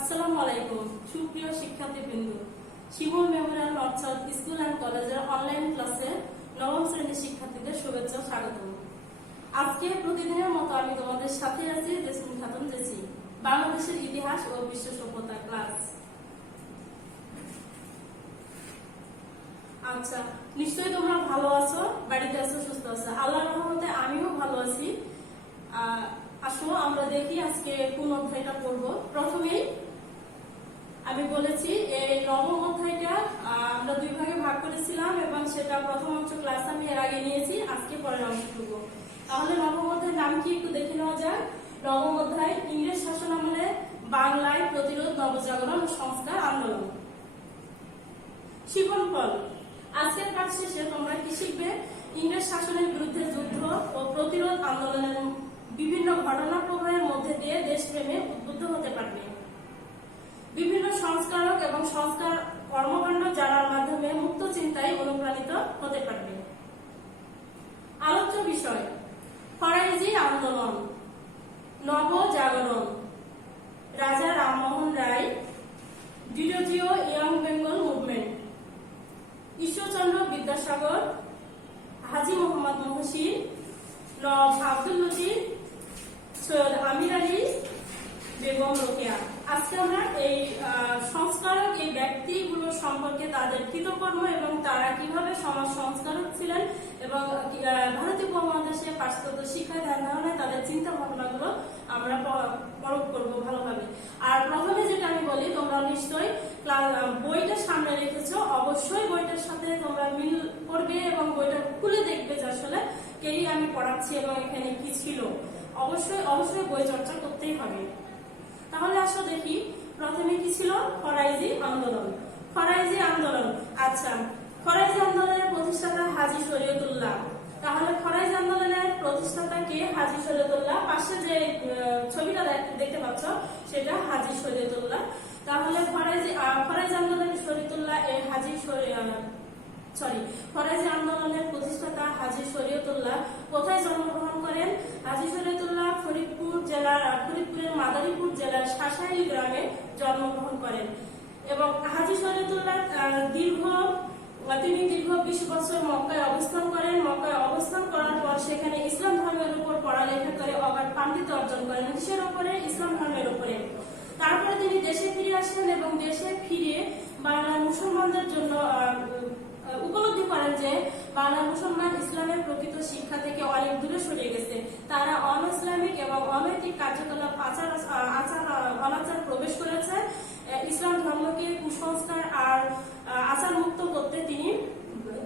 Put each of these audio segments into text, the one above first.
আসসালামু আলাইকুম সুপ্রিয় শিক্ষার্থীবৃন্দ, শিমুল মেমোরিয়াল নর্থ স্কুল অ্যান্ড কলেজের অনলাইন ক্লাসে নবম শ্রেণীর শিক্ষার্থীদের শুভেচ্ছা ও স্বাগতম। আজকে প্রতিদিনের মতো আমি তোমাদের সাথে আছি জেসমিন খাতুন জেসি, বাংলাদেশের ইতিহাস ও বিশ্ব সভ্যতা ক্লাস। আচ্ছা, নিশ্চয়ই তোমরা ভালো আছো, বাড়িতে আছো, সুস্থ আছো। আল্লাহর রহমতে আমিও ভালো আছি। আসো আমরা দেখি আজকে কোন অধ্যায়টা পড়বো। প্রথমেই আমি বলেছি এই নবম অধ্যায়টা আমরা দুই ভাগে ভাগ করেছিলাম এবং সেটা প্রথম অংশ ক্লাস আমি এর আগে নিয়েছি, আজকে পরের অংশ করবো। তাহলে নবম অধ্যায়ের নাম কি একটু দেখে নেওয়া যাক। নবম অধ্যায় ইংরেজ শাসন আমলে বাংলায় প্রতিরোধ, নবজাগরণ ও সংস্কার আন্দোলন। শিখন ফল। আজকের পাঠ শেষে তোমরা কি শিখবে? ইংরেজ শাসনের বিরুদ্ধে যুদ্ধ ও প্রতিরোধ আন্দোলনের বিভিন্ন ঘটনা প্রবাহের মধ্যে দিয়ে দেশপ্রেমে উদ্বুদ্ধ হতে পারবে। বিভিন্ন সংস্কারক এবং সংস্কার কর্মকাণ্ড জানার মাধ্যমে মুক্ত চিন্তায় অনুপ্রাণিত হতে পারবে। আলোচ্য বিষয়: ফরাইজি আন্দোলন, নবজাগরণ, রাজা Rammohan Roy, Derozio young Bengal movement, Ishwarchandra Vidyasagar, Haji Mohammad Mohsin, নবাব আব্দুল লতিফ, সৈয়দ আমির আলী, বেগম রোকেয়া। আজকে আমরা এই সংস্কারক এই ব্যক্তিগুলো সম্পর্কে, তাদের কৃতকর্ম এবং তারা কিভাবে সমাজ সংস্কারক ছিলেন এবং ভারতীয় উপমহাদেশে পাশ্চাত্য শিক্ষায় ধ্যান ধারণায় তাদের চিন্তা ভাবনাগুলো আমরা পরখ করবো ভালোভাবে। আর প্রথমে যেটা আমি বলি, তোমরা নিশ্চয়ই বইটা সামনে রেখেছো, অবশ্যই বইটার সাথে তোমরা মিল করবে এবং বইটা খুলে দেখবে যে আসলে কে আমি পড়াচ্ছি এবং এখানে কি ছিল। অবশ্যই বই চর্চা করতেই হবে। তাহলে আসো দেখি প্রথমে কি ছিল। ফরাইজি আন্দোলন। ফরাইজি আন্দোলন, আচ্ছা, ফরাইজি আন্দোলনের প্রতিষ্ঠাতা হাজী শরীয়তুল্লাহ। তাহলে ফরাইজি আন্দোলনের প্রতিষ্ঠাতা কে? হাজী শরীয়তুল্লাহ। পাশে যে ছবিটা দেখতে পাচ্ছ সেটা হাজী শরীয়তুল্লাহ। তাহলে ফরাইজি আন্দোলনের শরীয়তুল্লাহ ফরাইজি আন্দোলনের প্রতিষ্ঠাতা হাজী শরীয়তুল্লাহ কোথায় জন্মগ্রহণ করেন? হাজী শরীয়তুল্লাহ ফরিদপুরের মাদারীপুর জেলার শাসাইল গ্রামে জন্মগ্রহণ করেন এবং হাজী শরীয়তুল্লাহ তিনি দীর্ঘ 20 বছর মক্কায় অবস্থান করেন। মক্কায় অবস্থান করার পর সেখানে ইসলাম ধর্মের উপর পড়ালেখা করে অগাধ পাণ্ডিত্য অর্জন করেন। কিসের উপরে? ইসলাম ধর্মের উপরে। তারপরে তিনি দেশে ফিরে আসেন এবং দেশে ফিরে বাংলার মুসলমানদের জন্য উপলব্ধি করেন যে বাংলার মুসলমান ইসলামের প্রকৃত শিক্ষা থেকে অনেক দূরে সরে গেছে। তারা অন-ইসলামিক এবং অনৈতিক কার্যকলাপ অনাচার প্রবেশ করেছে। ইসলাম ধর্মকে কুসংস্কার আর আচার মুক্ত করতে তিনি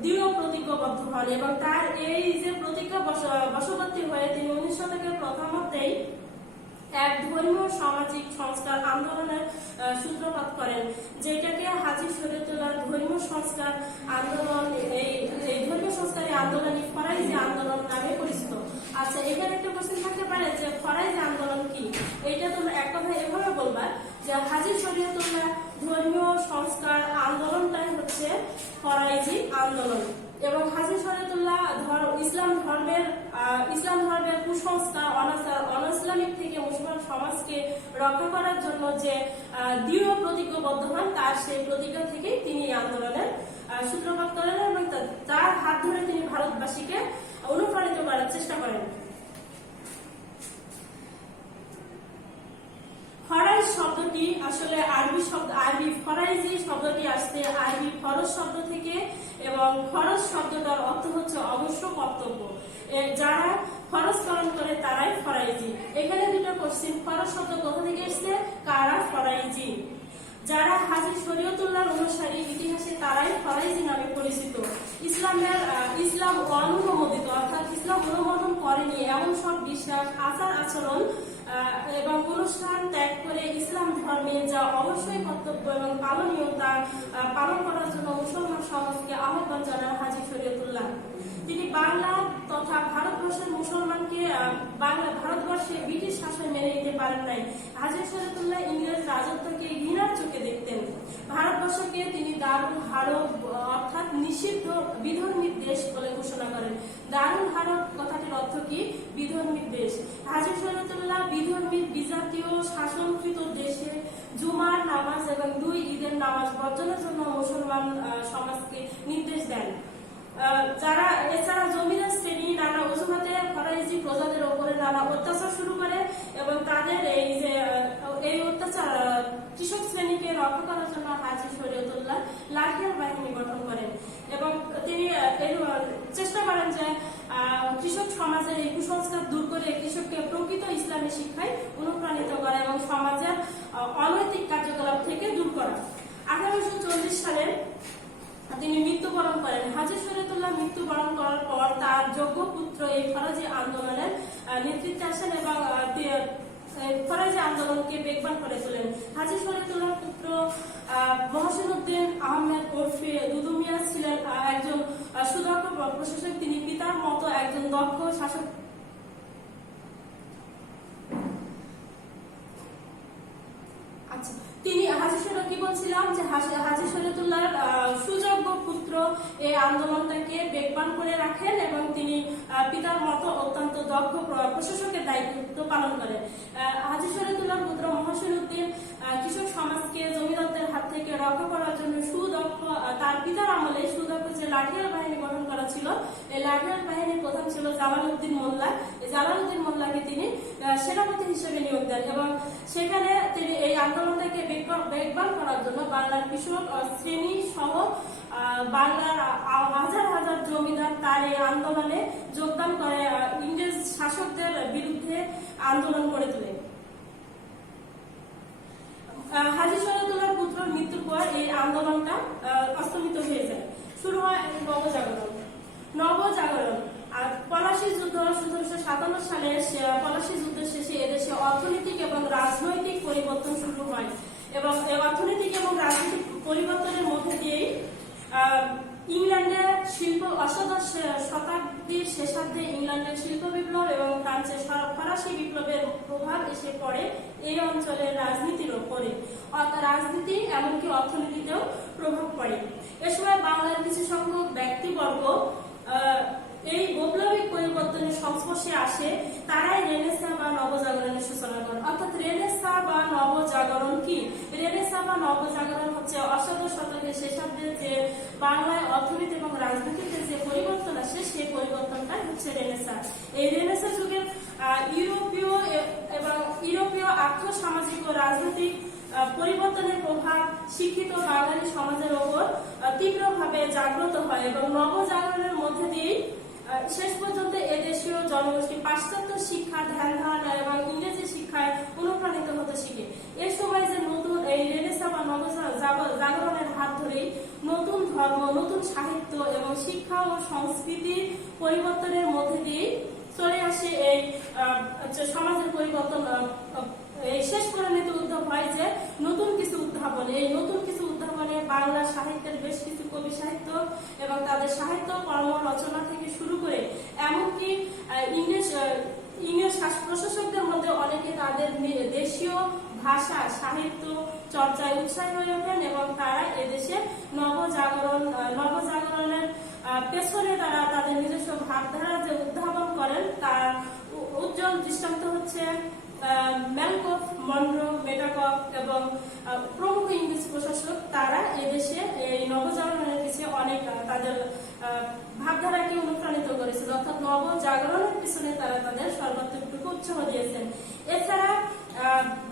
দৃঢ় প্রতিজ্ঞাবদ্ধ হন এবং তার এই যে প্রতিজ্ঞা বশবর্তী হয়ে তিনি 19 শতকের প্রথমার্ধেই এক ধর্মীয় সামাজিক সংস্কার আন্দোলনের সূত্রপাত করেন, যেটাকে হাজী শরীয়তুল্লাহ ধর্মীয় সংস্কার আন্দোলন, এই ধর্মীয় সংস্কারী আন্দোলন ফরাইজি আন্দোলন নামে পরিচিত। আচ্ছা, এখানে একটা কোশ্চেন থাকতে পারে যে ফরাইজি আন্দোলন কি? এইটা তোমরা এক কথায় এভাবে বলবা যে হাজী শরীয়তুল্লাহ ধর্মীয় সংস্কার আন্দোলনটাই হচ্ছে ফরাইজি আন্দোলন এবং হাজী শরীয়তুল্লাহ ইসলাম ধর্মের কুসংস্কার অন-ইসলামিক থেকে মুসলমান সমাজকে রক্ষা করার জন্য যে দৃঢ় প্রতিজ্ঞাবদ্ধ হন, তার সেই প্রতিজ্ঞা থেকে তিনি এই আন্দোলনের সূত্রপাত করেন এবং তার হাত ধরে তিনি ভারতবাসীকে অনুপ্রাণিত করার চেষ্টা করেন। ফরাইজ শব্দটি আসলে আরবি ফরাইজি শব্দটি আসছে আরবি ফরজ শব্দ থেকে এবং ফরজ শব্দটার অর্থ হচ্ছে অবশ্য কর্তব্য। যারা ফরজ পালন করে তারাই ফরাইজি। এখানে দুটো কোশ্চেন, ফরজ শব্দ কোথা থেকে এসছে, কারা ফরাইজি? যারা হাজী শরীয়তুল্লাহর অনুসারী ইতিহাসে তারাই ফরাইজি নামে পরিচিত। ইসলাম অনুমোদিত অর্থাৎ ইসলাম অনুমোদন করেনি এমন সব বিশ্বাস, আচার আচরণ এবং অনুষ্ঠান ত্যাগ করে ইসলাম ধর্মে যা অবশ্যই কর্তব্য এবং পালনীয় তা পালন করার জন্য মুসলমান সমাজকে আহ্বান জানান হাজী শরীয়তুল্লাহ। তিনি বাংলা তথা ভারতবর্ষের মুসলমানকে ভারতবর্ষে ব্রিটিশ শাসন মেনে নিতে পারেন নাই। হাজী শরীয়তুল্লাহ ইংরেজ রাজত্বকে ঘৃণার চোখে দেখতেন। ভারতবর্ষকে তিনি দারুল হারব অর্থাৎ নিষিদ্ধ বিধর্মী দেশ বলে ঘোষণা করেন। দারুল হারব কথাটির অর্থ কি? বিধর্মী দেশ। হাজী শরীয়তুল্লাহ বিধর্মী বিজাতীয় শাসনকৃত দেশে জুমার এবং 2 ঈদের নামাজ বর্জনের জন্য মুসলমান সমাজকে নির্দেশ দেন। যারা এছাড়া জমিদার শ্রেণী নানা অজুহাতে ফরাইজি প্রজাদের উপরে নানা অত্যাচার শুরু করে এবং তাদের এই অত্যাচার কৃষক শ্রেণীকে রক্ষা করার জন্য হাজী শরীয়তুল্লাহ লাঠিয়াল বাহিনী গঠন করেন এবং তিনি চেষ্টা করেন যে কৃষক সমাজের এই কুসংস্কার দূর করে কৃষককে প্রকৃত ইসলামী শিক্ষায় অনুপ্রাণিত করা এবং সমাজের অনৈতিক কার্যকলাপ থেকে দূর করা। 1840 সালে তিনি মৃত্যুবরণ করেন। হাজী শরীয়তুল্লাহ মৃত্যুবরণ করার পর তার যোগ্য পুত্র এই ফরাজি আন্দোলনের নেতৃত্বে আসেন এবং ফরাজি আন্দোলনকে বেগবান করে তোলেন। হাজী শরীয়তুল্লাহর পুত্র মহসিন উদ্দিন আহমেদ ওরফে দুদু মিয়া ছিলেন একজন সুদক্ষ প্রশাসক। তিনি পিতার মতো একজন দক্ষ শাসক হাজী শরীয়তুল্লাহর সুযোগ্য পুত্র এই আন্দোলনটাকে বেগবান করে রাখেন এবং তিনি পিতার মতো অত্যন্ত দক্ষ প্রশাসকের দায়িত্ব পালন করেন। হাজী শরীয়তুল্লাহর পুত্র মহসিন উদ্দিন কৃষক সমাজকে জমিদারদের হাত থেকে রক্ষা করার জন্য সুদক্ষ তার পিতার আমলে সুদক্ষ যে লাঠিয়াল বাহিনী গঠন করা ছিল, এই লাঠিয়াল বাহিনীর প্রধান ছিল জালালউদ্দিন মোল্লা। জালালউদ্দিন মোল্লাকে তিনি সেনাপতি হিসেবে নিয়োগ দেন এবং সেখানে তিনি এই আন্দোলনটাকে বেগবান করার জন্য বাংলার কৃষক শ্রেণী সহ বাংলার হাজার হাজার জমিদার তার এই আন্দোলনে যোগদান করে ইংরেজ শাসকদের বিরুদ্ধে আন্দোলন করে তোলে। হাজী শরীয়তুল্লাহর পুত্রের মৃত্যুর পর এই আন্দোলনটা অস্তমিত হয়ে যায়। শুরু হয় নবজাগরণ। আর পলাশী যুদ্ধ 1757 সালে পলাশী যুদ্ধের শেষে এদেশে অর্থনৈতিক এবং রাজনৈতিক পরিবর্তন শুরু হয় এবং অর্থনৈতিক এবং রাজনৈতিক পরিবর্তনের মধ্যে দিয়েই ইংল্যান্ডের অষ্টাদশ শতাব্দীর শেষার্ধে ইংল্যান্ডের শিল্প বিপ্লব এবং ফ্রান্সের ফরাসি বিপ্লবের প্রভাব এসে পড়ে এই অঞ্চলের রাজনীতির ওপরে। রাজনীতি এমনকি অর্থনীতিতেও প্রভাব পড়ে। এ সময় বাংলার কিছু সংখ্যক ব্যক্তিবর্গ এই বৈপ্লবিক পরিবর্তনের সংস্পর্শে আসে। তারাই রেনেসাঁ বা নবজাগরণের সূচনা করে। অর্থাৎ রেনেসাঁ বা নবজাগরণ কি? রেনেসাঁ বা নবজাগরণ হচ্ছে অষ্টাদশ শতকের শেষার্ধে যে বাংলায় অর্থনীতি এবং রাজনীতিতে যে পরিবর্তন আসে সেই পরিবর্তনটা হচ্ছে রেনেসাঁ। এই রেনেসাঁ যুগে ইউরোপীয় আর্থ-সামাজিক ও রাজনৈতিক পরিবর্তনের প্রভাব শিক্ষিত বাঙালি সমাজের ওপর তীব্রভাবে জাগ্রত হয় এবং নবজাগরণের মধ্যে দিয়ে শেষ পর্যন্ত এদেশীয় জনগোষ্ঠী পাশ্চাত্য শিক্ষা ধ্যান ধারণা এবং ইংরেজি শিক্ষায় অনুপ্রাণিত হতে শিখে। এ সময় যে নতুন এই রেনেসাঁ বা নবজাগরণের হাত ধরেই নতুন ধর্ম, নতুন সাহিত্য এবং শিক্ষা ও সংস্কৃতির পরিবর্তনের মধ্যে দিয়ে চলে আসে এই সমাজের পরিবর্তন। শেষ পরিণত উদ্যোগ হয় যে নতুন কিছু উদ্ভাবন। এই নতুন কিছু উদ্ভাবনে বাংলা সাহিত্যের বেশ কিছু কবি সাহিত্য এবং তাদের সাহিত্য কর্ম রচনা থেকে শুরু করে এমনকি ইংরেজ প্রশাসকদের মধ্যে অনেকে তাদের দেশীয় ভাষা সাহিত্য চর্চায় উৎসাহী হয়ে ওঠেন এবং তারা এদেশে নবজাগরণের পেছনে তারা তাদের নিজস্ব ভাবধারা যে উদ্ভাবন করেন তার উজ্জ্বল দৃষ্টান্ত হচ্ছে ম্যালকফ, মনরো, মেটাকক এবং প্রমুখ ইংরেজ প্রশাসক। তারা এদেশে এই নবজাগরণের পিছনে অনেক তাদের ভাবধারাকে অনুপ্রাণিত করেছিল, অর্থাৎ নবজাগরণের পিছনে তারা তাদের সর্বাত্মকটুকু উৎসাহ দিয়েছেন। এছাড়া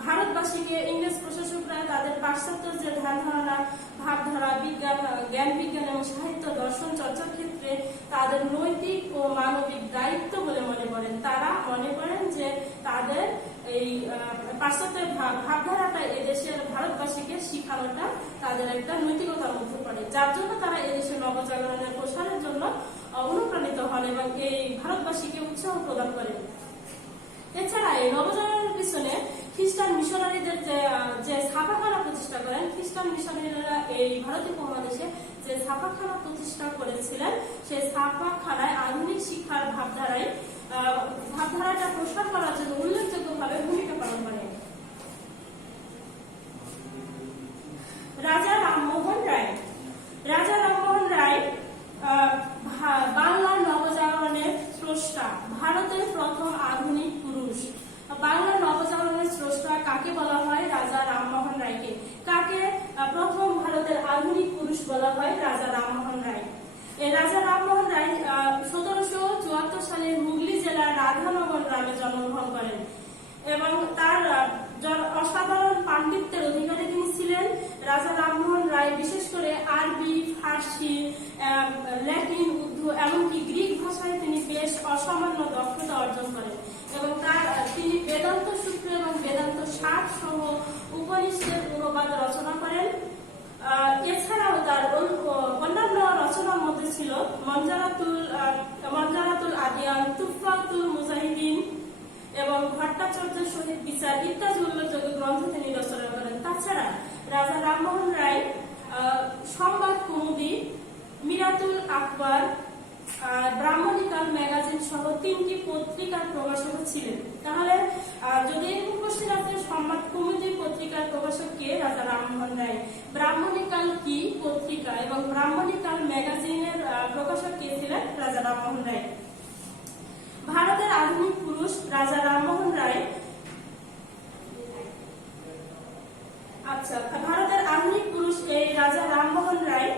ভারতবাসীকে ইংরেজ প্রশাসকরা তাদের পাশ্চাত্য যে ধ্যান ধারণা, ভাবধারা, জ্ঞান বিজ্ঞান এবং সাহিত্য দর্শন চর্চার ক্ষেত্রে তাদের নৈতিক ও মানবিক দায়িত্ব বলে মনে করেন। তারা মনে করেন যে তাদের এই পাশ্চাত্যের ভাবধারাটা এদেশের ভারতবাসীকে শিখানোটা তাদের একটা নৈতিকতার মধ্যে পড়ে, যার জন্য তারা এদেশের নবজাগরণের প্রসারের জন্য অনুপ্রাণিত হন এবং এই ভারতবাসীকে উৎসাহ প্রদান করেন। এছাড়া এই নবজাগরণের পিছনে খ্রিস্টান মিশনারিদের যে ছাপাখানা প্রতিষ্ঠা করেন, খ্রিস্টান মিশনারিরা এই ভারতীয় উপমহাদেশে যে ছাপাখানা প্রতিষ্ঠা করেছিলেন, সেই ছাপাখানায় আধুনিক শিক্ষার ভাবধারাটা প্রসার করার জন্য উল্লেখযোগ্যভাবে ভূমিকা পালন করেন। রাজা রামমোহন রায় বাংলার নবজাগরণের স্রষ্টা, ভারতের প্রথম আধুনিক পুরুষ। বাংলার নবজাগরণের স্রষ্টা কাকে বলা হয়? রাজা রামমোহন রায়কে। কাকে আধুনিক পুরুষ বলা হয় রাজা রামমোহন রায়। এই রাজা রামমোহন রায় 1774 সালে হুগলি জেলার রাধানগর গ্রামে জন্মগ্রহণ করেন এবং তার অসাধারণ পাণ্ডিত্যের অধিকারী তিনি ছিলেন। রাজা রামমোহন রায় বিশেষ করে আরবি, ফার্সি, ল্যাটিন, উর্দু এমনকি গ্রিক ভাষায় তিনি বেশ অসামান্য দক্ষতা অর্জন করেন এবং তিনি বেদান্ত সূত্র এবং বেদান্ত সার সহ উপনিষদের অনুবাদ রচনা করেন। এছাড়াও তার অন্যান্য রচনার মধ্যে ছিল মঞ্জারাতুল আদিয়ান, তুফাতুল মুজাহিদিন এবং ভট্টাচার্যের সহিত বিচার ইত্যাদি উল্লেখযোগ্য গ্রন্থ তিনি রচনা করেন। তাছাড়া রাজা রামমোহন রায় সংবাদ কুমুদি, মিরাতুল আখবার, ব্রাহ্মণিকাল ম্যাগাজিন সহ 3টি পত্রিকার প্রকাশক ছিলেন। তাহলে যদি এরকম কোশ্চেন আছে, সংবাদ কুমুদি পত্রিকার প্রকাশক কে? রাজা রামমোহন রায়। ব্রাহ্মণিকাল কি পত্রিকা এবং ব্রাহ্মণিকাল ম্যাগাজিনের প্রকাশক কে ছিলেন? রাজা রামমোহন রায়। ভারতের আধুনিক পুরুষ রাজা রামমোহন রায়। আচ্ছা, ভারতের আধুনিক পুরুষ এই রাজা রামমোহন রায়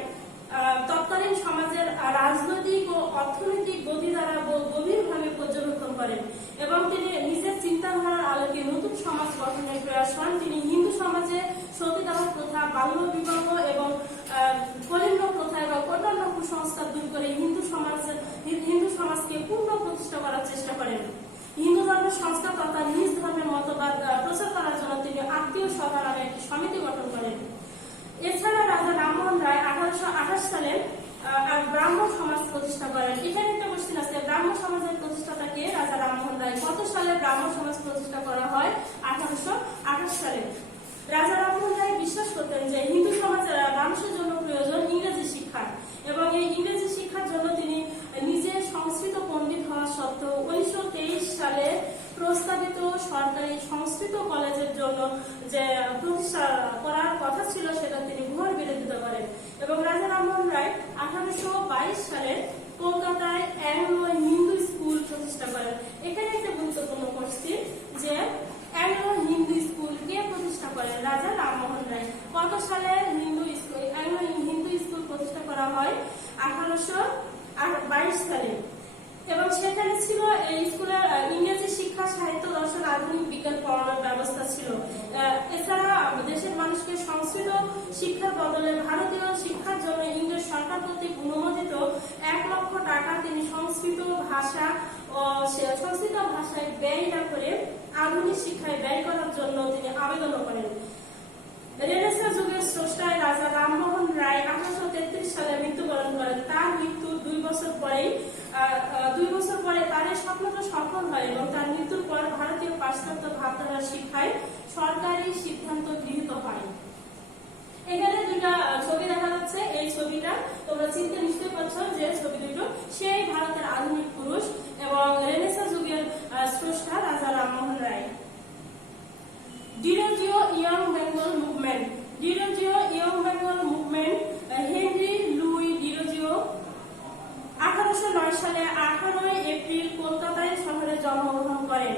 তৎকালীন সমাজের রাজনৈতিক ও অর্থনৈতিক গতিধারা গভীরভাবে পর্যবেক্ষণ করেন এবং তিনি নিজের চিন্তাধারার আলোকে নতুন সমাজ গঠনের প্রয়াস করেন। তিনি হিন্দু সমাজে সতীদাহ প্রথা, বাল্য বিবাহ এবং কলিঙ্গ প্রথা এবং অন্যান্য কুসংস্কার দূর করে হিন্দু সমাজকে পূর্ণ প্রতিষ্ঠা করার চেষ্টা করেন। হিন্দু ধর্মের সংস্কার তথা নিজ ধর্মের মতবাদ প্রচার করার জন্য তিনি আত্মীয় সভা নামে একটি সমিতি গঠন করেন। এছাড়া রাজা রামমোহন রায় 1828 সালে ব্রাহ্মণ সমাজ প্রতিষ্ঠা করেন। এখানে একটা কোশ্চেন আছে, ব্রাহ্মণ সমাজের প্রতিষ্ঠাতা কে? রাজা রামমোহন রায়। কত সালে ব্রাহ্মণ সমাজ প্রতিষ্ঠা করা হয়? 1828 সালে। রাজা রামমোহন রায় বিশ্বাস করতেন যে হিন্দু সমাজের মানুষের জন্য প্রয়োজন ইংরেজি শিক্ষা এবং এই ইংরেজি শিক্ষার জন্য তিনি নিজে সংস্কৃত পণ্ডিত হওয়া সত্ত্বেও 1923 সালে প্রস্তাবিত সরকারি সংস্কৃত কলেজের জন্য যে প্রতিষ্ঠা করার কথা ছিল সেটা তিনি ঘোর বিরোধিতা করেন এবং রাজা রামমোহন রায় 1822 সালে কলকাতায় অ্যাংলো হিন্দু স্কুল প্রতিষ্ঠা করেন। এখানে একটা গুরুত্বপূর্ণ কোশ্চেন যে অ্যাংলো হিন্দু স্কুল কে প্রতিষ্ঠা করেন? রাজা রামমোহন রায়। কত সালে অ্যাংলো হিন্দু স্কুল প্রতিষ্ঠা করা হয়? 1822 সালে এবং সেখানে ছিল এই স্কুলের ইংরেজি শিক্ষা, সাহিত্য, দর্শন, আধুনিক বিজ্ঞান পড়ানোর ব্যবস্থা ছিল। এছাড়া দেশের মানুষকে সংস্কৃত শিক্ষার বদলে ভারতীয় শিক্ষার জন্য ইংরেজ সরকার কর্তৃক অনুমোদিত 1 লক্ষ টাকা তিনি সংস্কৃত ভাষায় ব্যয় না করে আধুনিক শিক্ষায় ব্যয় করার জন্য তিনি আবেদন করেন। রেনেসাঁ যুগের স্রষ্টা রাজা রামমোহন রায় 1833 সালে মৃত্যুবরণ করেন। তার মৃত্যুর 2 বছর পরে তার এই স্বপ্নটা সফল হয় এবং তার মৃত্যুর পর ভারতীয় পাশ্চাত্য ভাবধারার শিক্ষায় সরকারি সিদ্ধান্ত গৃহীত হয়। এখানে দুইটা ছবি দেখা যাচ্ছে। এই ছবিটা তোমরা চিনতে নিশ্চয়ই পারছো যে ছবি দুটো সেই ভারতের আধুনিক পুরুষ এবং রেনেসাঁ যুগের স্রষ্টা Raja Rammohan Roy. Derozio young Bengal movement. Derozio young Bengal movement Henry Louis Derozio 1809 সালে 18 এপ্রিল কলকাতায় শহরে জন্মগ্রহণ করেন।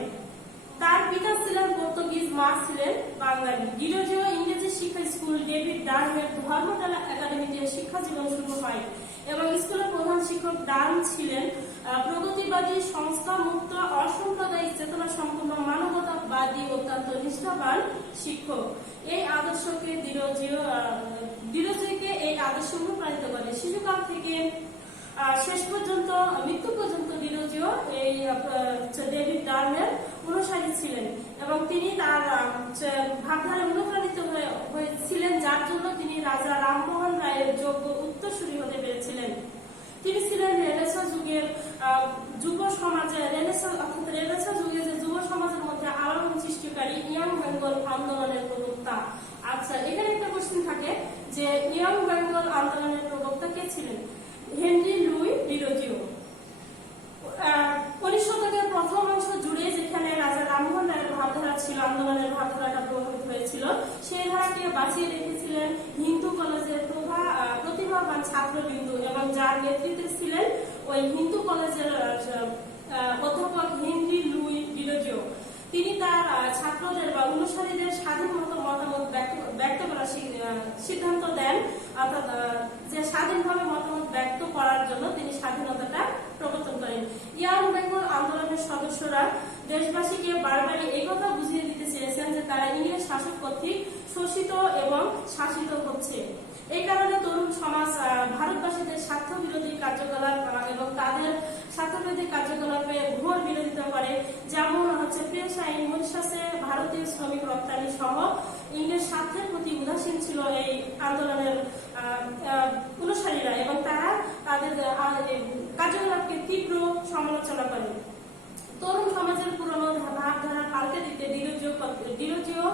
তার পিতা ছিলেন পর্তুগিজ, মা ছিলেন বাঙালি। ডিরোজিও ইংরেজি শিক্ষা স্কুল ডেভিড ডার্মের ধর্মতলা একাডেমিতে শিক্ষা জীবন শুরু হয় এবং স্কুলের প্রধান শিক্ষক ডান ছিলেন প্রগতিবাদী, সংস্থামুক্ত, অসাম্প্রদায়িক চেতনা সম্পন্ন, মানবতাবাদী, অত্যন্ত নিষ্ঠাবান শিক্ষক। এই আদর্শকে ডিরোজিওকে এই আদর্শ অনুপ্রাণিত করে। শিশুকাল থেকে শেষ পর্যন্ত মৃত্যু পর্যন্ত ডিরোজিও এই ডেভিড ডার্মের অনুসারী ছিলেন এবং তিনি তার ভাবধারায় অনুপ্রাণিত হয়েছিলেন, যার জন্য তিনি রাজা রামমোহন রায়ের যোগ্য উত্তরসূরি হতে পেরেছিলেন। তিনি ছিলেন রেনেসাঁ যুগের যুব সমাজে রেনেসাঁ যুগে যে যুব সমাজের মধ্যে আলোড়ন সৃষ্টিকারী ইয়াং বেঙ্গল আন্দোলনের প্রবক্তা। আচ্ছা, এখানে একটা কোশ্চেন থাকে যে ইয়াং বেঙ্গল আন্দোলনের প্রবক্তা কে ছিলেন? Henry Louis Derozio. 19 শতকের প্রথম অংশ জুড়ে যেখানে রাজা রামমোহন রায়ের ভাবধারা ছিল, আন্দোলনের ভাবধারাটা প্রভাবিত হয়েছিল, সেই ধারাকে বাঁচিয়ে রেখেছিলেন হিন্দু কলেজের প্রতিভাবান ছাত্রবিন্দু এবং যার নেতৃত্বে ছিলেন ওই হিন্দু কলেজের অধ্যাপক হেনরি লুই ডিরোজিও। তিনি তার ছাত্রদের বা অনুসারীদের স্বাধীন মতামত ব্যক্ত করার সিদ্ধান্ত দেন অর্থাৎ যে স্বাধীনভাবে মতামত ব্যক্ত করার জন্য তিনি স্বাধীনতাটা প্রবর্তন করেন। ইয়াং বেঙ্গল আন্দোলনের সদস্যরা দেশবাসীকে বারবারই এই কথা বুঝিয়ে দিতে চেয়েছেন যে তারা ইংরেজ শাসক কর্তৃক শোষিত এবং শাসিত হচ্ছে। এই কারণে তরুণ সমাজ ভারতবাসীদের স্বার্থ বিরোধী কার্যকলাপ এবং তাদের স্বার্থবিরোধী কার্যকলাপে ঘোর বিরোধিতা করে। যেমন হচ্ছে প্রেস আইন, মরিশাসে ভারতীয় শ্রমিক রপ্তানি সহ ইংরেজ স্বার্থের প্রতি উদাসীন ছিল এই আন্দোলনের অনুসারীরা এবং তারা তাদের কার্যকলাপকে তীব্র সমালোচনা করে। তরুণ সমাজের পুরনো ভাবধারা পাল্টে দিতে ডিরোজিও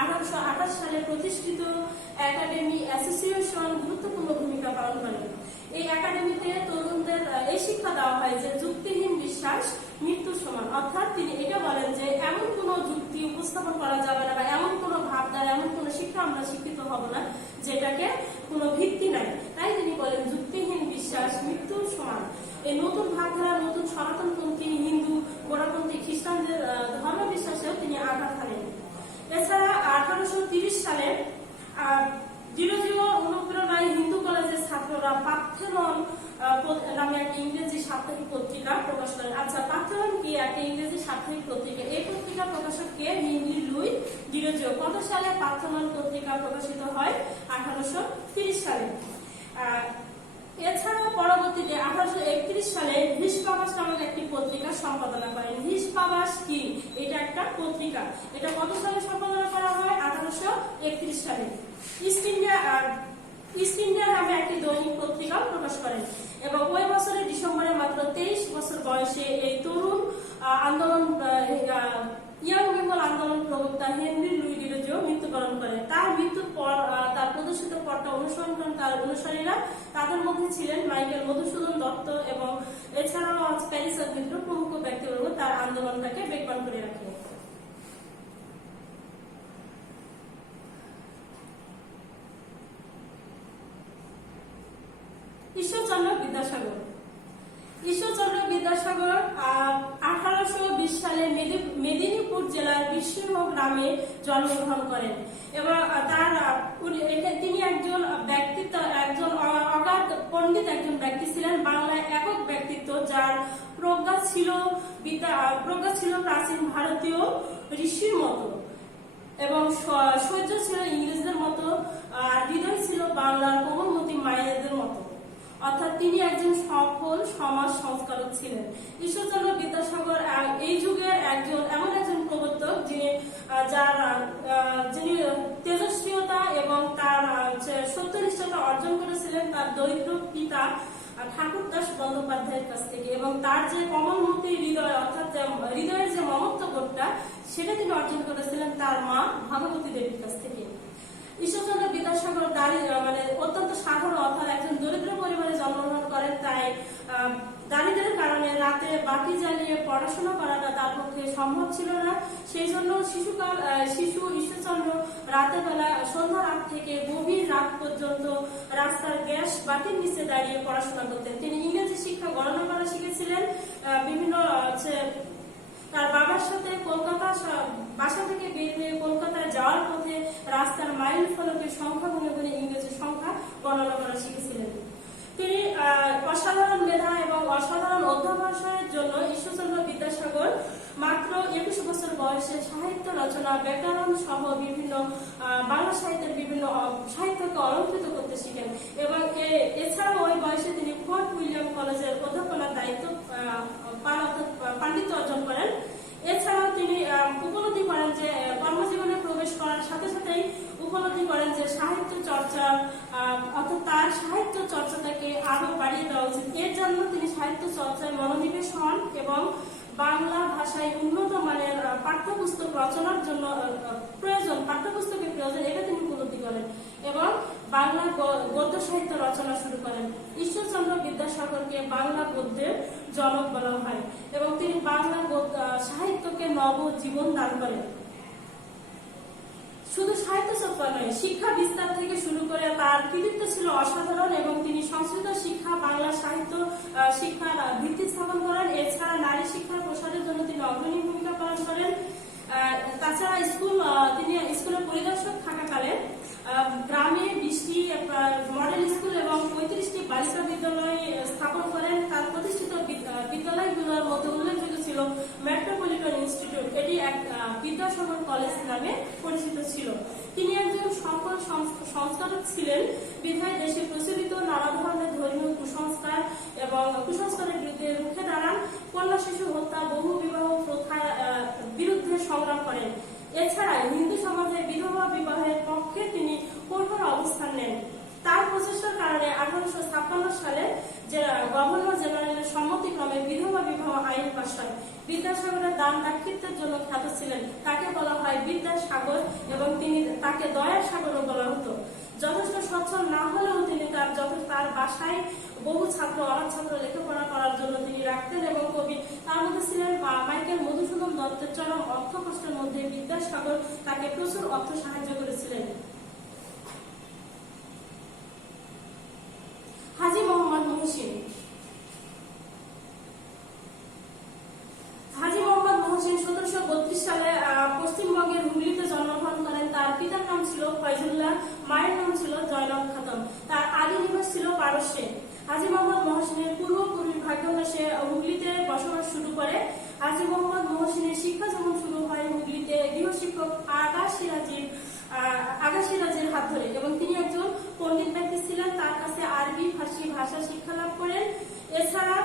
1828 সালে প্রতিষ্ঠিত একাডেমি অ্যাসোসিয়েশন গুরুত্বপূর্ণ ভূমিকা পালন করে। এই একাডেমিতে তরুণদের এই শিক্ষা দেওয়া হয় যে যুক্তিহীন বিশ্বাস মৃত্যুর সমান। অর্থাৎ তিনি এটা বলেন যে এমন কোনো যুক্তি উপস্থাপন করা যাবে না বা এমন কোনো ভাবধারা, এমন কোনো শিক্ষা আমরা শিক্ষিত হব না যেটাকে কোনো ভিত্তি নাই। তাই তিনি বলেন যুক্তিহীন বিশ্বাস মৃত্যুর সমান। এই নতুন ভাবধারা নতুন সনাতনপন্থী, হিন্দু, গোড়াপন্থী খ্রিস্টানদের ধর্ম বিশ্বাসেও তিনি আঘাত হানেন। এছাড়া 1830 সালে ডিরোজিও অনুপ্রেরণায় হিন্দু কলেজের ছাত্ররা পার্থেনন নামে একটি ইংরেজি সাপ্তাহিক পত্রিকা প্রকাশ করেন। আচ্ছা, পার্থেনন কি? একটি ইংরেজি সাপ্তাহিক পত্রিকা। এই পত্রিকা প্রকাশক কে? Henry Louis Derozio. কত সালে পার্থেনন পত্রিকা প্রকাশিত হয়? 1830 সালে। এছাড়াও পরবর্তীতে 1831 সালে হিসপাবাস নামক একটি পত্রিকা সম্পাদনা করেন। হিসপাবাস কি? এটা একটা পত্রিকা। এটা কত সালে সম্পাদনা করা হয়? 1831 সালে। ইস্ট ইন্ডিয়া নামে একটি দৈনিক পত্রিকা প্রকাশ করেন এবং ওই বছরের ডিসেম্বরে মাত্র 23 বছর বয়সে এই তরুণ আন্দোলন ইয়াং বেঙ্গল আন্দোলন প্রবক্তা হেনরি লুই ডিরোজিও মৃত্যুবরণ করেন। তার মৃত্যুর পর তার প্রদর্শিত পথটা অনুসরণ করেন তার অনুসারীরা। তাদের মধ্যে ছিলেন মাইকেল মধুসূদন দত্ত এবং এছাড়াও প্যারিসের মিত্র প্রমুখ ব্যক্তিবর্গ তার আন্দোলনটাকে বেগবান করে রাখেন। ঈশ্বরচন্দ্র বিদ্যাসাগর। ঈশ্বরচন্দ্র বিদ্যাসাগর 1820 সালে মেদিনীপুর জেলার বিশ্বনাথ গ্রামে জন্মগ্রহণ করেন এবং তিনি একজন অগাধ পণ্ডিত একজন ব্যক্তি ছিলেন। বাংলায় একক ব্যক্তিত্ব যার প্রজ্ঞা ছিল প্রাচীন ভারতীয় ঋষির মতো এবং সহ্য ছিল ইংরেজদের মতো, আর হৃদয় ছিল বাংলার কোমলমতি মায়েদের মতো। অর্থাৎ তিনি একজন সফল সমাজ সংস্কারক ছিলেন। ঈশ্বরচন্দ্র বিদ্যাসাগর এই যুগের এমন একজন প্রবর্তক যিনি তেজস্ক্রিয়তা এবং তার সত্যনিষ্ঠতা অর্জন করেছিলেন তার দরিদ্র পিতা ঠাকুরদাস বন্দ্যোপাধ্যায়ের কাছ থেকে এবং তার যে কমলমতি হৃদয় অর্থাৎ হৃদয়ের যে মমত্ব বোধটা সেটা তিনি অর্জন করেছিলেন তার মা ভাগবতী দেবীর কাছ থেকে। ঈশ্বরচন্দ্র বিদ্যাসাগর অত্যন্ত সাধারণ অর্থাৎ একজন দরিদ্র পরিবারে জন্মগ্রহণ করেন। তাই দারিদ্রের কারণে রাতে বাতি জ্বালিয়ে পড়াশোনা করাটা তার পক্ষে সম্ভব ছিল না। সেই জন্য শিশু ঈশ্বরচন্দ্র রাতের বেলা সন্ধ্যা রাত থেকে গভীর রাত পর্যন্ত রাস্তার গ্যাস বাতির নিচে দাঁড়িয়ে পড়াশোনা করতেন। তিনি ইংরেজি শিক্ষা গণনা করা শিখেছিলেন। বিভিন্ন তার বাবার সাথে বাসা থেকে বের হয়ে কলকাতায় যাওয়ার পথে রাস্তার মাইল ফলকের সংখ্যা গুনে গুনে ইংরেজি সংখ্যা গণনা করা শিখেছিলেন। তিনি অসাধারণ মেধা এবং অসাধারণ অধ্যবসায়ের জন্য ঈশ্বরচন্দ্র বিদ্যাসাগর মাত্র 21 বছর বয়সে সাহিত্য রচনা, ব্যাকরণ সহ বিভিন্ন বাংলা সাহিত্যের বিভিন্ন সাহিত্যকে অলঙ্কৃত করতে শিখেন এবং এছাড়াও ওই বয়সে তিনি ফোর্ট উইলিয়াম কলেজের অধ্যাপনার দায়িত্ব পাণ্ডিত্য অর্জন করেন। এছাড়াও তিনি উপলব্ধি করেন যে কর্মজীবনে প্রবেশ করার সাথে সাথেই উপলব্ধি করেন যে সাহিত্য চর্চা অর্থাৎ তার সাহিত্য চর্চাটাকে আরো বাড়িয়ে দেওয়া উচিত। এর জন্য তিনি সাহিত্য চর্চায় মনোনিবেশ হন এবং বাংলা ভাষায় উন্নত মানের পাঠ্যপুস্তক রচনার জন্য পাঠ্যপুস্তকের প্রয়োজন এটা তিনি উপলব্ধি করেন এবং বাংলা গদ্য সাহিত্য রচনা শুরু করেন। ঈশ্বরচন্দ্র বিদ্যাসাগরকে বাংলা গদ্যের জনক বলা হয় এবং তিনি বাংলা সাহিত্যকে নব জীবন দান করেন। শুধু সাহিত্য চর্চা নয়, শিক্ষা বিস্তার থেকে শুরু করে তার কৃতিত্ব ছিল অসাধারণ এবং তিনি সংস্কৃত শিক্ষা, বাংলা সাহিত্য শিক্ষার ভিত্তি স্থাপন করেন। এছাড়া নারী শিক্ষার প্রসারের জন্য তিনি অগ্রণী ভূমিকা পালন করেন। তাছাড়া তিনি স্কুলের পরিদর্শক থাকাকালে গ্রামে বৃষ্টি, মডেল বিদ্যাসাগর কলেজ নামে পরিচিত ছিল। তিনি একজন সফল সংস্কারক ছিলেন, বিধায় দেশে প্রচলিত নানা ধরনের ধর্মীয় কুসংস্কার এবং কুসংস্কারের বিরুদ্ধে রুখে দাঁড়ান, কন্যা শিশু হত্যা, বহু বিবাহ প্রথা বিরুদ্ধে সংগ্রাম করেন। এছাড়া হিন্দু সমাজে বিধবা বিবাহের পক্ষে তিনি কঠোর অবস্থান নেন। তার প্রচেষ্টার কারণে 1856 সালে গভর্নর জেনারেলের সম্মতিক্রমে বিধবা বিবাহ আইন পাস হয়। বিদ্যাসাগরের দান দাক্ষিত্যের জন্য খ্যাত ছিলেন, তাকে বলা হয় বিদ্যাসাগর এবং তাকে দয়ার সাগরও বলা হতো। যথেষ্ট সচ্ছল না হলেও তিনি তার বাসায় বহু অনাথ ছাত্র লেখাপড়া করার জন্য তিনি রাখতেন এবং কবি তার মধ্যে ছিলেন মাইকেল মধুসূদন দত্তের চরম অর্থ কষ্টের মধ্যে বিদ্যাসাগর তাকে প্রচুর অর্থ সাহায্য করেছিলেন। হাজী মোহাম্মদ মহসিন। হাজী মোহাম্মদ মহসিন 1732 সালে পশ্চিমবঙ্গের হুগলিতে জন্মগ্রহণ করেন। তার পিতার নাম ছিল ফয়জুল্লাহ, মায়ের নাম ছিল জয়নব খাতুন। তার আদি নিবাস ছিল পারস্যে। হাজী মোহাম্মদ মহসিনের পূর্বপুরুষ ভাগ্যবশে হুগলিতে বসবাস শুরু করে। হাজী মোহাম্মদ মহসিনের শিক্ষা যেমন শুরু হয় হুগলিতে গৃহশিক্ষক আগা সিরাজের হাত ধরে এবং তিনি একজন পণ্ডিত ব্যক্তি ছিলেন। তার কাছে আরবি ফার্সি ভাষা শিক্ষা লাভ করেন। এছাড়া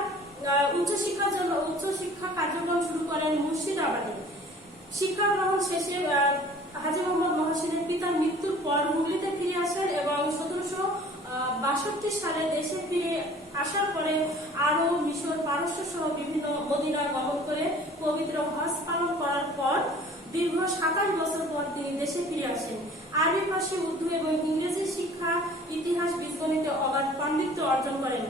উচ্চশিক্ষা কার্যক্রম শুরু করেন মুর্শিদাবাদে। শিক্ষা গ্রহণ শেষে হাজী মোহাম্মদ মহসিনের পিতার মৃত্যুর পর হুগলিতে ফিরে আসেন এবং 1762 সালে দেশে ফিরে আসার পরে আরব, মিশর, পারস্য সহ বিভিন্ন মদিনা গমন করে পবিত্র হজ পালন করার পর দীর্ঘ 27 বছর পর তিনি দেশে ফিরে আসেন। আরবি, ফার্সি, উর্দু এবং ইংরেজি শিক্ষা, ইতিহাস, বীজগণিতে অগাধ পাণ্ডিত্য অর্জন করেন।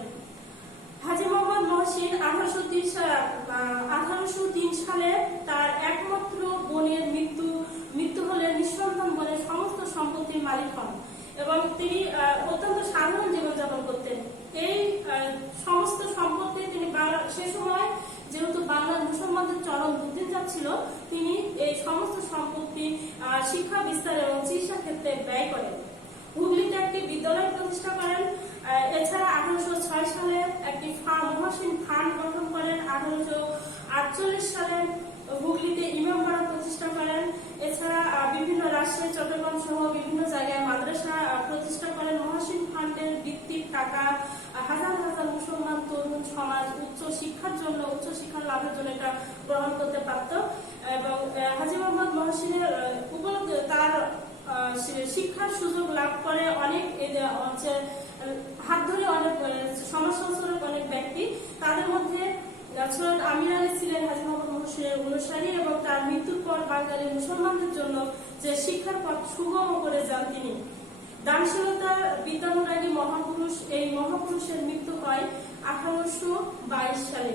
হাজী মোহাম্মদ মহসিন 1803 সালে তার একমাত্র বোনের মৃত্যু হলে নিঃসন্তান বোনের সমস্ত সম্পত্তির মালিক হন এবং তিনি অত্যন্ত সাধারণ জীবনযাপন করতেন। এই সমস্ত সম্পত্তি তিনি সে সময় যেহেতু বাংলার মুসলমানদের চরম দুর্দিন ছিল, তিনি এই সমস্ত সম্পত্তি শিক্ষা বিস্তার এবং চিকিৎসা ক্ষেত্রে ব্যয় করেন। হুগলিতে একটি বিদ্যালয় প্রতিষ্ঠা করেন। এছাড়া 1806 সালে একটি মহসিন ফান্ড গঠন করেন। 1848 সালে হুগলিতে ইমামবাড়া প্রতিষ্ঠা করেন। এছাড়া বিভিন্ন রাজশাহী, চট্টগ্রাম সহ বিভিন্ন জায়গায় মাদ্রাসা প্রতিষ্ঠা করেন। মহসিন ফান্ডের ভিত্তিক টাকা হাজার হাজার মুসলমান তরুণ সমাজ উচ্চ শিক্ষা লাভের জন্য এটা গ্রহণ করতে পারত এবং হাজী মোহাম্মদ মহসিনের উপলব্ধি তার শিক্ষার সুযোগ লাভ করে অনেক হাত ধরে অনেক সমাজ সংস্কারক অনেক ব্যক্তি। তাদের মধ্যে সৈয়দ আমির আলী ছিলেন হাজী মোহাম্মদ মহসিনের অনুসারী এবং তার মৃত্যুর পর বাঙালি মুসলমানদের জন্য যে শিক্ষার পথ সুগম করে যান তিনি। দানশীলতার বিদ্যানুরাগী মহাপুরুষ, এই মহাপুরুষের মৃত্যু হয় 1822 সালে।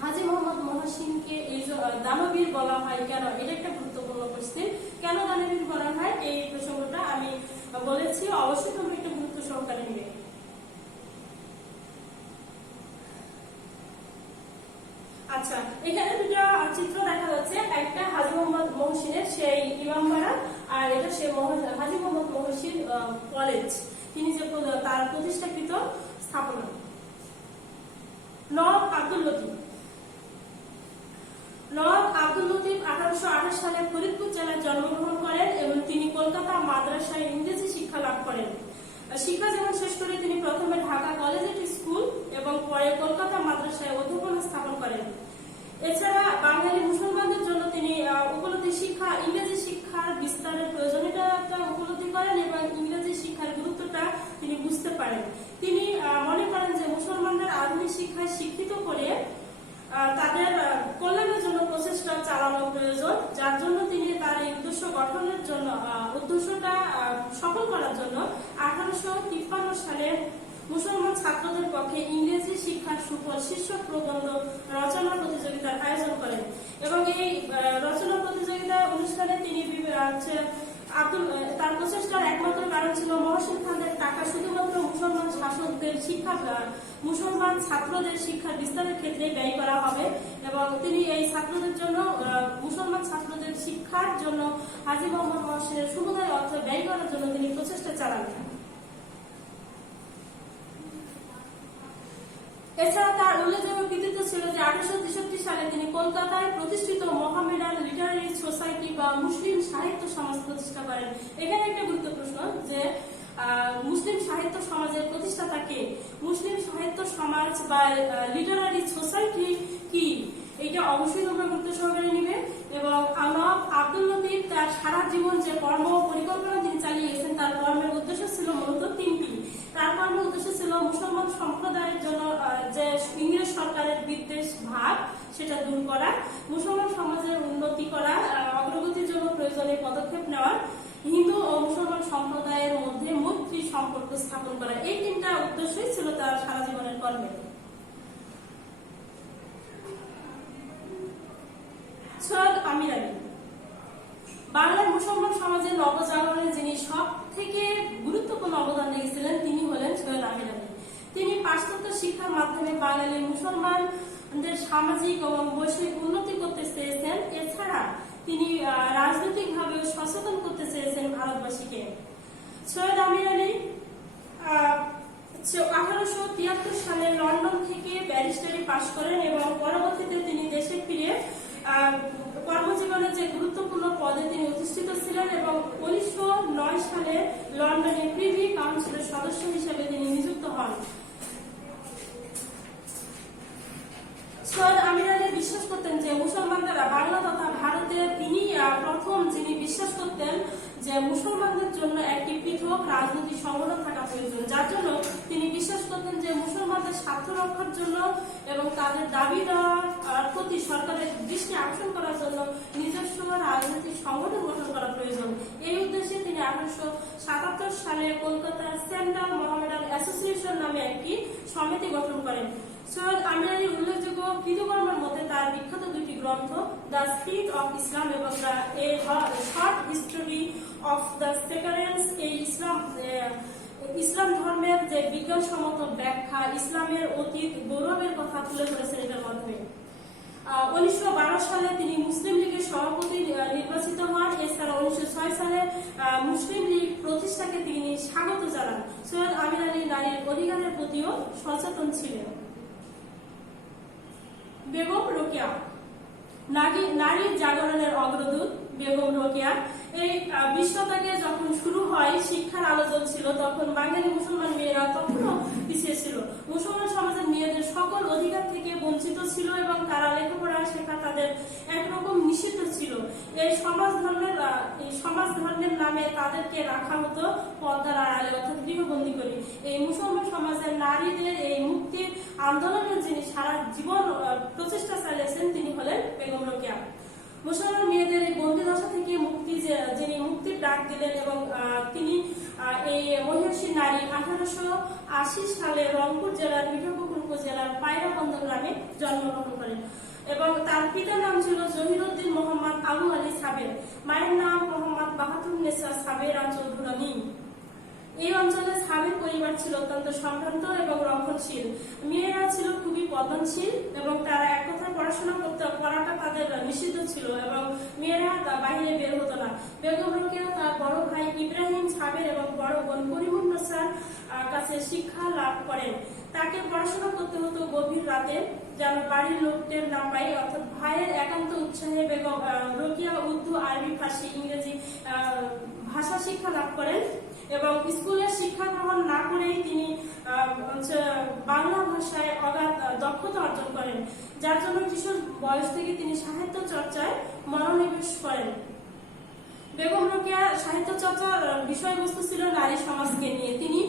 হাজী মোহাম্মদ মহসিনকে এই দানবীর বলা হয় কেন, এটা একটা গুরুত্বপূর্ণ কোশ্চেন। কেন দানবীর বলা হয় এই প্রসঙ্গটা আমি বলেছি, অবশ্যই তোমরা একটু গুরুত্ব সহকারে নিবে। আচ্ছা, এখানে দুটো চিত্র দেখা যাচ্ছে, একটা হাজী মোহাম্মদ মহসিনের সেই ইমামবাড়া আর এটা সে হাজী মোহাম্মদ মহসিন কলেজ, তিনি যে তার প্রতিষ্ঠাকৃত স্থাপনা। নওয়াব আব্দুল লতিফ। নওয়াব আব্দুল লতিফ 1828 সালে ফরিদপুর জেলায় জন্মগ্রহণ করেন এবং তিনি কলকাতা মাদ্রাসায় ইংরেজি শিক্ষা লাভ করেন। শিক্ষা জীবন শেষ করে তিনি প্রথমে ঢাকা কলেজিয়েট স্কুল এবং পরে কলকাতা মাদ্রাসায় অধ্যাপনা স্থাপন করেন। এছাড়া বাঙালি মুসলমানদের জন্য তিনি ইংরেজি শিক্ষার বিস্তারের প্রয়োজনীয়তা উপলব্ধি করেন এবং ইংরেজি শিক্ষার গুরুত্বটা তিনি বুঝতে পারেন। তিনি মনে করেন যে মুসলমানদের আধুনিক শিক্ষায় শিক্ষিত করে তাদের কল্যাণের জন্য প্রচেষ্টা চালানো প্রয়োজন, যার জন্য তিনি তার এই উদ্দেশ্যটা সফল করার জন্য 1853 সালে মুসলমান ছাত্রদের পক্ষে ইংরেজি শিক্ষার সুফল শীর্ষক প্রবন্ধ রচনা প্রতিযোগিতার আয়োজন করেন এবং এই রচনা প্রতিযোগিতা অনুষ্ঠানে তিনি তার প্রচেষ্টার একমাত্র কারণ ছিল মহসিন খানদের টাকা শুধুমাত্র মুসলমান ছাত্রদের শিক্ষা বিস্তারের ক্ষেত্রে ব্যয় করা হবে এবং তিনি এই ছাত্রদের জন্য মুসলমান ছাত্রদের শিক্ষার জন্য হাজী মোহাম্মদ মহসিনের সমুদায় অর্থ ব্যয় করার জন্য তিনি প্রচেষ্টা চালান। এছাড়া তার উল্লেখযোগ্য কৃতিত্ব ছিল যে 1863 সালে তিনি কলকাতায় প্রতিষ্ঠিত মোহামেডান লিটারারি সোসাইটি বা মুসলিম সাহিত্য সমাজ প্রতিষ্ঠা করেন। এখানে একটা গুরুত্ব প্রশ্ন যে মুসলিম সাহিত্য সমাজের প্রতিষ্ঠাতা কে? মুসলিম সাহিত্য সমাজ বা লিটারারি সোসাইটি কি, এটা অবশ্যই তোমরা গুরুত্ব সহকারে নিবে। এবং নবাব আব্দুল লতিফ তার সারা জীবন যে কর্ম পরিকল্পনা তিনি চালিয়ে গেছেন তার কর্মের উদ্দেশ্য ছিল মূলত তিনটি। তার কর্মের উদ্দেশ্য ছিল মুসলমান সম্প্রদায়ের জন্য যে ইংরেজ সরকারের বিদ্বেষ ভাব সেটা দূর করা, মুসলমান সমাজের উন্নতি করা, অগ্রগতির জন্য প্রয়োজনীয় পদক্ষেপ নেওয়া, হিন্দু ও মুসলমান সম্প্রদায়ের মধ্যে মৈত্রী সম্পর্ক স্থাপন করা। এই তিনটা উদ্দেশ্যই ছিল তার সারা জীবনের কর্মে। সৈয়দ আমির আলী বাংলার মুসলমান সমাজের নবজাগরণে যিনি সব থেকে গুরুত্বপূর্ণ অবদান রেখেছিলেন তিনি হলেন সৈয়দ আমির আলী। তিনি পাশ্চাত্য শিক্ষার মাধ্যমে বাঙালি মুসলমানদের সামাজিক এবং বৈশ্বিক উন্নতি করতে চেয়েছেন। এছাড়া তিনি রাজনৈতিকভাবে সচেতন করতে চেয়েছেন ভারতবাসীকে। সৈয়দ আমির আলী 1873 সালে লন্ডন থেকে ব্যারিস্টারি পাশ করেন এবং পরবর্তীতে তিনি দেশে ফিরে কর্মজীবনে যে গুরুত্বপূর্ণ পদে তিনি অধিষ্ঠিত ছিলেন এবং 1909 সালে লন্ডনে প্রিভি কাউন্সিলের সদস্য হিসেবে তিনি নিযুক্ত হন। সৈয়দ আমির আলী বিশ্বাস করতেন যে মুসলমানরা বাংলা তথা ভারতে তিনি প্রথম যিনি বিশ্বাস করতেন যে মুসলমানদের জন্য একটি পৃথক রাজনৈতিক সংগঠন থাকা প্রয়োজন, যার জন্য তিনি বিশ্বাস করতেন যে মুসলমানদের স্বার্থ রক্ষার জন্য এবং তাদের দাবি দেওয়ার প্রতি সরকারের দৃষ্টি আকর্ষণ করার জন্য নিজস্ব রাজনৈতিক সংগঠন গঠন করা প্রয়োজন। এই উদ্দেশ্যে তিনি 1877 সালে কলকাতার সেন্ট্রাল মোহামেডান অ্যাসোসিয়েশন নামে একটি সমিতি গঠন করেন। সৈয়দ আমির আলীর উল্লেখযোগ্য কৃতকর্মের মধ্যে তার বিখ্যাত দুটি গ্রন্থ দ্য স্পিরিট অফ ইসলাম এবং the a short history of the Saracens, এই ইসলাম ধর্মের যে বিজ্ঞানসম্মত ব্যাখ্যা, ইসলামের অতীত গৌরবের কথা তুলে ধরেছেন এটার মাধ্যমে। 1912 সালে তিনি মুসলিম লীগের সভাপতি নির্বাচিত হন। এছাড়া 1906 সালে মুসলিম লীগ প্রতিষ্ঠাকে তিনি স্বাগত জানান। সৈয়দ আমির আলী নারীর অধিকারের প্রতিও সচেতন ছিলেন। বেগম রোকেয়া নারীর জাগরণের অগ্রদূত বেগম রোকেয়া। এই 20 শতকে যখন শুরু হয় শিক্ষার আলো জ্বলছিল, তখন বাঙালি মুসলমান মেয়েরা তখনও পিছিয়ে ছিল। মুসলমান সমাজের মেয়েদের সকল অধিকার থেকে বঞ্চিত ছিল এবং তারা লেখাপড়া শেখা তাদের একরকম নিষিদ্ধ ছিল। এই সমাজ ধর্মের নামে তাদেরকে রাখা হতো পর্দার আড়ালে অর্থাৎ গৃহবন্দী করে। এই মুসলমান সমাজের নারীদের এই মুক্তির আন্দোলনের যিনি সারা জীবন প্রচেষ্টা চালিয়েছেন তিনি হলেন বেগম রোকেয়া। মুসলমান মেয়েদের এই বন্দী দশা থেকে যিনি মুক্তির ডাক দিলেন এবং তিনি এই মহিষী নারী 1880 সালে রংপুর জেলার মিঠাপুকুর উপজেলার পায়রাবন্দ গ্রামে জন্মগ্রহণ করেন এবং তার পিতার নাম ছিল জহিরুদ্দিন মোহাম্মদ আবু আলী সাবের, মায়ের নাম মোহাম্মদ বাহাদুরনেসা সাবেরা চৌধুরানী। এই অঞ্চলে সাবের পরিবার ছিল অত্যন্ত সম্ভ্রান্ত এবং রক্ষণশীল। মেয়েরা ছিল খুবই পতনশীল এবং তারা এক কথায় পড়াশোনা করাটা তাদের নিষিদ্ধ ছিল এবং মেয়েরা বাইরে বের হতো না। বেগম রোকেয়া তার বড় ভাই ইব্রাহিম সাবের এবং বড় বোন করিমুন্নসার কাছে শিক্ষা লাভ করেন। তাকে পড়াশোনা করতে হতো গভীর রাতে যেন বাড়ির লোকদের না পাই, অর্থাৎ ভাইয়ের একান্ত উৎসাহে বেগম রোকেয়া উর্দু, আরবি, ফার্সি, ইংরেজি ভাষা শিক্ষা লাভ করেন এবং স্কুলের শিক্ষা গ্রহণ না করেই তিনি বাংলা ভাষায় অগাধ দক্ষতা অর্জন করেন, যার জন্য কিশোর বয়স থেকে তিনি সাহিত্য চর্চায় মনোনিবেশ করেন। বেগম রোকেয়া সাহিত্য চর্চার বিষয়বস্তু ছিল নারী সমাজকে নিয়ে। তিনি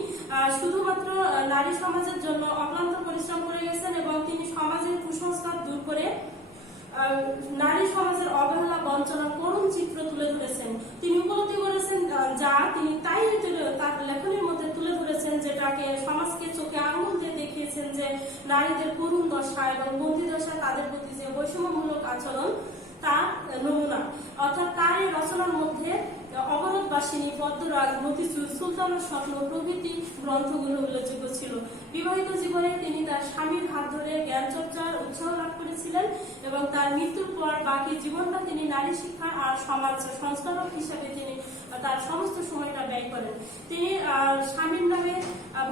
শুধুমাত্র নারী সমাজের জন্য অক্লান্ত পরিশ্রম করে গেছেন এবং তিনি সমাজের কুসংস্কার দূর করে নারী সমাজের অবহেলা, বঞ্চনা, করুণ চিত্র তুলে ধরেছেন। তিনি উপলব্ধি করেছেন যা তিনি তাই তার লেখনের মধ্যে তুলে ধরেছেন, যেটাকে সমাজকে চোখে আঙুল দিয়ে দেখিয়েছেন যে নারীদের করুণ দশা এবং বন্দী দশা, তাদের প্রতি যে বৈষম্যমূলক আচরণ তার নমুনা। অর্থাৎ তার এই রচনার মধ্যে অবরোধবাসিনী, পদ্মরাগ, মতিচুর, সুলতানের স্বপ্ন প্রভৃতি গ্রন্থগুলো উল্লেখযোগ্য ছিল। বিবাহিত জীবনে তিনি তার স্বামীর হাত ধরে জ্ঞান চর্চার উৎসাহ লাভ করেছিলেন এবং তার মৃত্যুর পর বাকি জীবনটা তিনি নারী শিক্ষা আর সমাজ সংস্কারক হিসেবে তিনি তার সমস্ত সময়টা ব্যয় করেন। তিনি স্বামীর নামে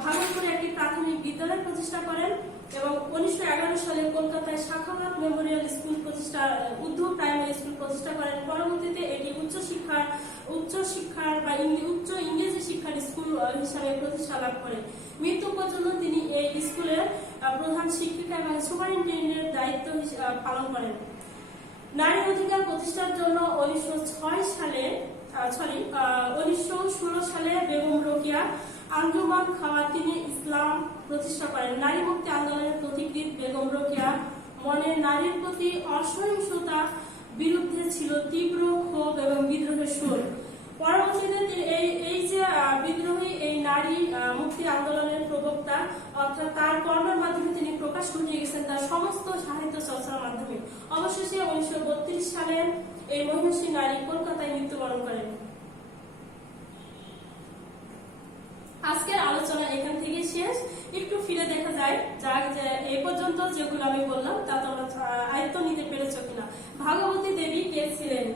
ভারত করে একটি প্রাথমিক বিদ্যালয় প্রতিষ্ঠা করেন এবং 1911 সালে কলকাতায় সাখাওয়াত মেমোরিয়াল স্কুল প্রতিষ্ঠা, উর্দু প্রাইমারি স্কুল প্রতিষ্ঠা করেন। পরবর্তীতে এটি উচ্চ শিক্ষার বা উচ্চ ইংরেজি শিক্ষার স্কুল হিসাবে প্রতিষ্ঠা লাভ করে। মৃত্যু পর্যন্ত তিনি এই স্কুলের প্রধান শিক্ষিকা এবং সুপারিনটেন্ডেন্টের দায়িত্ব পালন করেন। নারী অধিকার প্রতিষ্ঠার জন্য 1916 সালে বেগম রোকেয়া আঞ্জুমান খাওয়াতিনে ইসলাম প্রতিষ্ঠা করেন। নারী মুক্তি আন্দোলনের পথিকৃৎ বেগম রোকেয়া মনে নারীর প্রতি অসহিষ্ণুতা বিরুদ্ধে ছিল তীব্র ক্ষোভ এবং বিদ্রোহের সুর। পরবর্তীতে এই যে বিদ্রোহী এই নারী মুক্তি আন্দোলনের প্রবক্তা, অর্থাৎ তার কর্মের মাধ্যমে তিনি প্রকাশ ঘটিয়ে গেছেন তার সমস্ত সাহিত্য চর্চার মাধ্যমে। অবশেষে 1932 সালে এই মহিষী নারী কলকাতায় মৃত্যুবরণ করেন। আজকের আলোচনা এখান থেকে শেষ। একটু ফিরে দেখা যায় যে এই পর্যন্ত যেগুলো আমি বললাম তা তোমরা আয়ত্ত নিতে পেরেছ কিনা। ভাগবতী দেবী কে ছিলেন?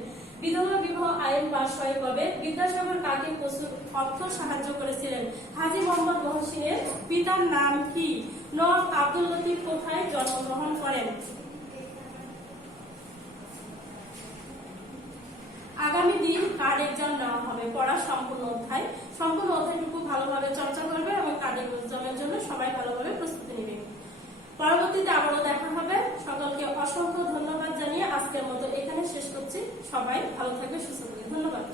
বিধবা বিবাহ আইন পাশ হয় কবে? বিদ্যাসাগর কাকে প্রচুর অর্থ সাহায্য করেছিলেন? হাজী মোহাম্মদ মহসিনের পিতার নাম কি? নর্থ আব্দুল লতিফ কোথায় জন্মগ্রহণ করেন? আগামী দিন কার্ড এক্সাম নেওয়া হবে, পড়া সম্পূর্ণ অধ্যায়টুকু ভালোভাবে চর্চা করবে এবং কার্ড এক্সামের জন্য সবাই ভালোভাবে প্রস্তুতি নেবে। পরবর্তীতে আবারও দেখা হবে। সকলকে অসংখ্য ধন্যবাদ জানিয়ে আজকের মতো এখানে শেষ করছি। সবাই ভালো থাকবে, সুস্থ থাকবে। ধন্যবাদ।